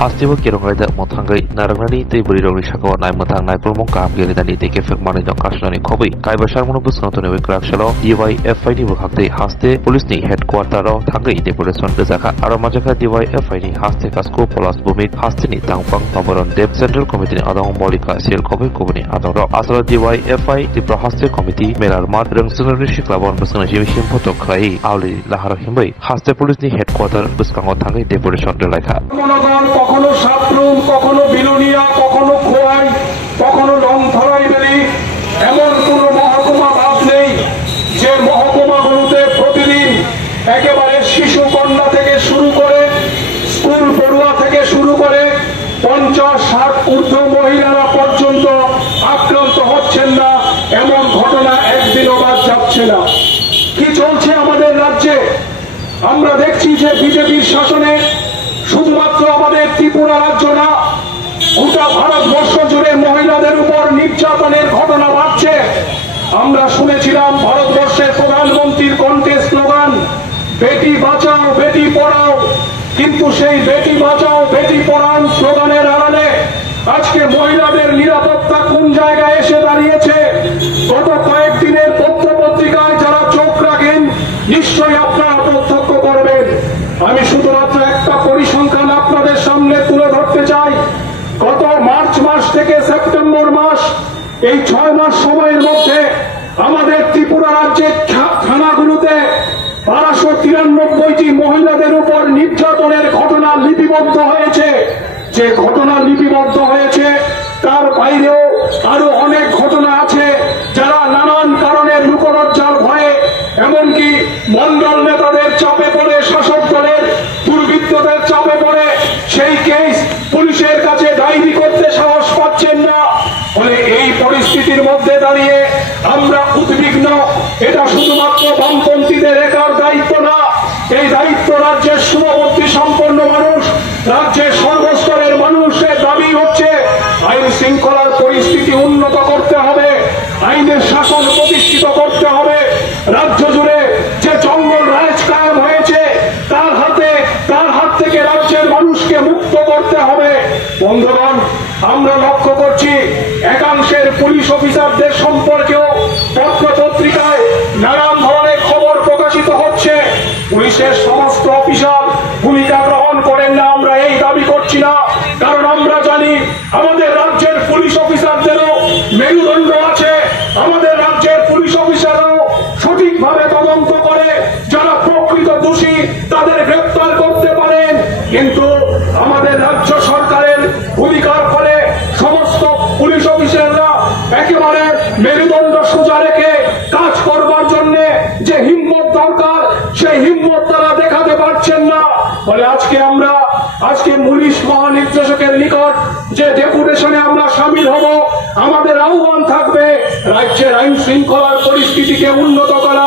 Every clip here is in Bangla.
Hastibo kirongayda mothangai narangnani tei burirokni sakao naimmothang naipolmong kaham gelidani tei kefek manui dong kasnani khobui kaiba sarmono buskanto newe kraksalo DYFI ni bukhakte haste police ni headquarter ro thangai deputation dejaka aro majaka DYFI ni haste kasko polas bumik haste ni tangpang pamoron deb central committee ni adong molika sel khobui kubuni adong ro asalo DYFI tipro haste committee melar mat rengsunani shiklabon buskan jimishim photo khai auli lahar himbai haste police ni headquarter buskango thangai deputation delaika কখনো সাতরুম কখনো বিলুনিয়া কখনো খোয়াই কখনো লংথরাই বেলি এমন কোন মহকুমা বাদ নেই যে মহকুমাগুলোতে প্রতিদিন একেবারে শিশু কন্যা থেকে শুরু করে স্কুল পড়ুয়া থেকে শুরু করে 50-60 ঊর্ধ্ব মহিলারা পর্যন্ত আক্রান্ত হচ্ছেন না এমন ঘটনা একদিনও বাদ যাচ্ছে না। কি চলছে আমাদের রাজ্যে? আমরা দেখছি যে বিজেপির শাসনে শুধুমাত্র আমাদের ত্রিপুরা রাজ্য না গোটা ভারতবর্ষ জুড়ে মহিলাদের উপর নির্যাতনের ঘটনা বাড়ছে। আমরা শুনেছিলাম ভারতবর্ষের প্রধানমন্ত্রীর কণ্ঠে স্লোগান বেটি বাঁচাও বেটি পড়াও, কিন্তু সেই বেটি বাঁচাও বেটি পড়াও স্লোগানের আড়ালে আজকে মহিলাদের নিরাপত্তা কোন জায়গায় এসে দাঁড়িয়েছে গত কয়েকদিনের পত্রপত্রিকায় যারা চোখ রাখেন নিশ্চয়ই আপনারা প্রত্যক্ষ করবেন। আমি শুধুমাত্র একটা পরিসংখ্যান আপনাদের সামনে তুলে ধরতে চাই। গত মার্চ মাস থেকে সেপ্টেম্বর মাস এই 6 মাস সময়ের মধ্যে আমাদের ত্রিপুরা রাজ্যের থানাগুলোতে 1293টি মহিলাদের উপর নির্যাতনের ঘটনা লিপিবদ্ধ হয়েছে। যে ঘটনা লিপিবদ্ধ হয়েছে তার বাইরেও আরো অনেক ঘটনা আছে যারা নানান কারণে লুকোলজ্জার ভয়ে এমনকি মন্ডল নেতাদের চাপে পড়ে শাসক দলের দুর্বৃত্তদের চাপে পড়ে সেই কেস পুলিশের কাছে ডায়েরি করতে সাহস পাচ্ছেন না। ফলে এই পরিস্থিতির মধ্যে দাঁড়িয়ে আমরা উদ্বিগ্ন। এটা শুধুমাত্র বামপন্থীদের একার দায়িত্ব না, এই দায়িত্ব রাজ্যের শুভবুদ্ধি সম্পন্ন মানুষ, রাজ্যের সর্বস্তরের মানুষের দাবি হচ্ছে আইন শৃঙ্খলার পরিস্থিতি উন্নত করতে হবে, আইনের শাসন প্রতিষ্ঠিত করতে হবে। রাজ্য জুড়ে যে জঙ্গল রাজ কায়েম হয়েছে তার হাত থেকে রাজ্যের মানুষকে মুক্ত করতে হবে। বন্ধুগণ, আমরা লক্ষ্য করছি একাংশের পুলিশ অফিসারদের সম্পর্কেও পত্র পত্রিকায় নানান ধরনের খবর প্রকাশিত হচ্ছে। পুলিশের সমস্ত অফিসার ভূমিকা গ্রহণ করেন না আমরা এই দাবি করছি না, কারণ আমরা জানি আমাদের রাজ্যের পুলিশ অফিসারদেরও মেরুদণ্ড আছে। আমাদের রাজ্যের পুলিশ অফিসারও সঠিকভাবে তদন্ত করে যারা প্রকৃত দোষী তাদের গ্রেপ্তার করতে পারেন। কিন্তু আমাদের রাজ্য সরকারের ভূমিকার ফলে সমস্ত পুলিশ অফিসাররা একেবারে মেরুদণ্ড সোজা রেখে কাজ করবার জন্য যে হিম্মত দরকার সেই হিম্মত তারা দেখাতে পারছেন না। ফলে আজকে পুলিশ মহানির্দেশকের নিকট যে ডেপুটেশনে আমরা সামিল হব, আমাদের আহ্বান থাকবে রাজ্যের আইন শৃঙ্খলার পরিস্থিতিকে উন্নত করা।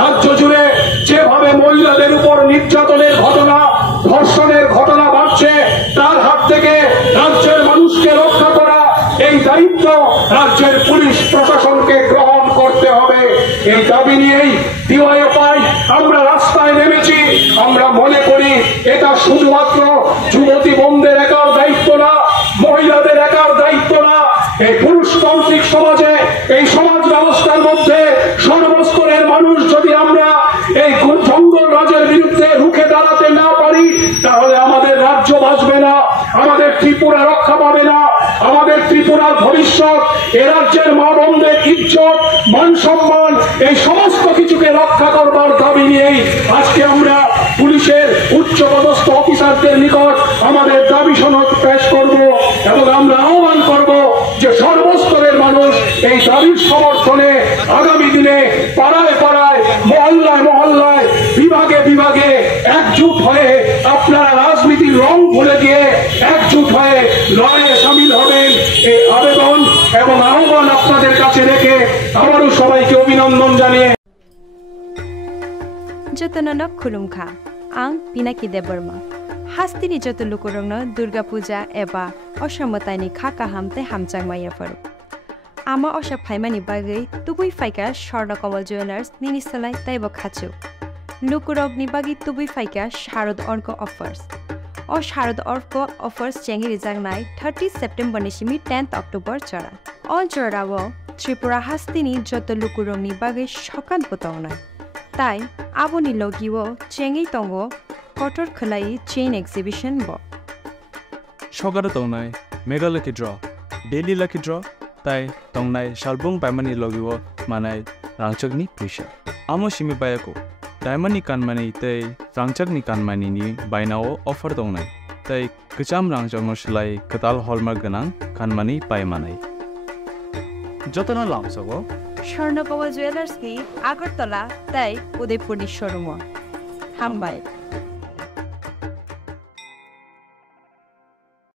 রাজ্য জুড়ে যেভাবে মহিলাদের উপর নির্যাতনের ঘটনা ধর্ষণের ঘটনা বাড়ছে তার হাত থেকে রাজ্যের মানুষকে রক্ষা করা এই দায়িত্ব রাজ্যের পুলিশ প্রশাসনকে গ্রহণ করতে হবে। এই দাবি নিয়েই ডিওয়াইএফআই আমরা রাস্তায় নেমেছি। আমরা মনে করি এটা শুধুমাত্র যুবতী বোনদের একার দায়িত্ব না, মহিলাদের একার দায়িত্ব না। এই পুরুষতান্ত্রিক সমাজে এই সমাজ ব্যবস্থার মধ্যে সর্বস্তরের মানুষ যদি আমরা এই জঙ্গল রাজের বিরুদ্ধে রুখে দাঁড়াতে না পারি তাহলে আমাদের রাজ্য বাঁচবে না, আমাদের ত্রিপুরা রক্ষা পাবে না, আমাদের ত্রিপুরার ভবিষ্যৎ, এ রাজ্যের মা বোনদের ইজ্জত মান সম্মান এই সমস্ত কিছুকে রক্ষা করবার দাবি নিয়েই আজকে আমরা পুলিশের উচ্চপদস্থ অফিসারদের নিকট আমাদের দাবি সনদ পেশ করব এবং আমরা আহ্বান করব যে সর্বস্তরের মানুষ এই দাবির সমর্থনে আগামী দিনে পাড়ায় পাড়ায় মহল্লায় মহল্লায় বিভাগে বিভাগে একজুট হয়ে আপনারা রাজনীতির রং ভুলে গিয়ে একজুট হয়ে লড়াইয়ে সামিল হবেন। এই আবেদন এবং আহ্বান আপনাদের কাছে রেখে আবারও সবাইকে অভিনন্দন জানিয়ে जतन खुलुमखा आं पिनाकी देबबर्मा हास्तिनि जत लुकुरंनो दुर्गा पूजा एबा असमतानि खाका हामते हामचांगमायाफोर आमा अशोक फाइमानि बागै तुबुई फाइका स्वर्ण कमल ज्वेलार्स निनिसलाय ताइबो खाचु लुकुरगनि बागै तुबुई फाइका शारद अर्क अफार्स o sharad orko offers chengi rijangnai 30 September ni simi 10th October chara on chorawo Tripura hastini joto lukurongni bagai shokan potongnai tai aboni logiwo chengi tongo kotor khlai chain exhibition bo Shogara tongnai mega lucky draw daily lucky draw tai tongnai shalbung paimani logiwo manai rangchakni puisha amo simi bayako diamond ni kanmani tai rangchakni kanmani ni bainao offer tongnai tai kacham rangchakno slai katal hallmark ganang kanmani paimanai jotona lamsago Sharnakawa Jewelers ni Agartala tai Udaipur ni showroom Hambai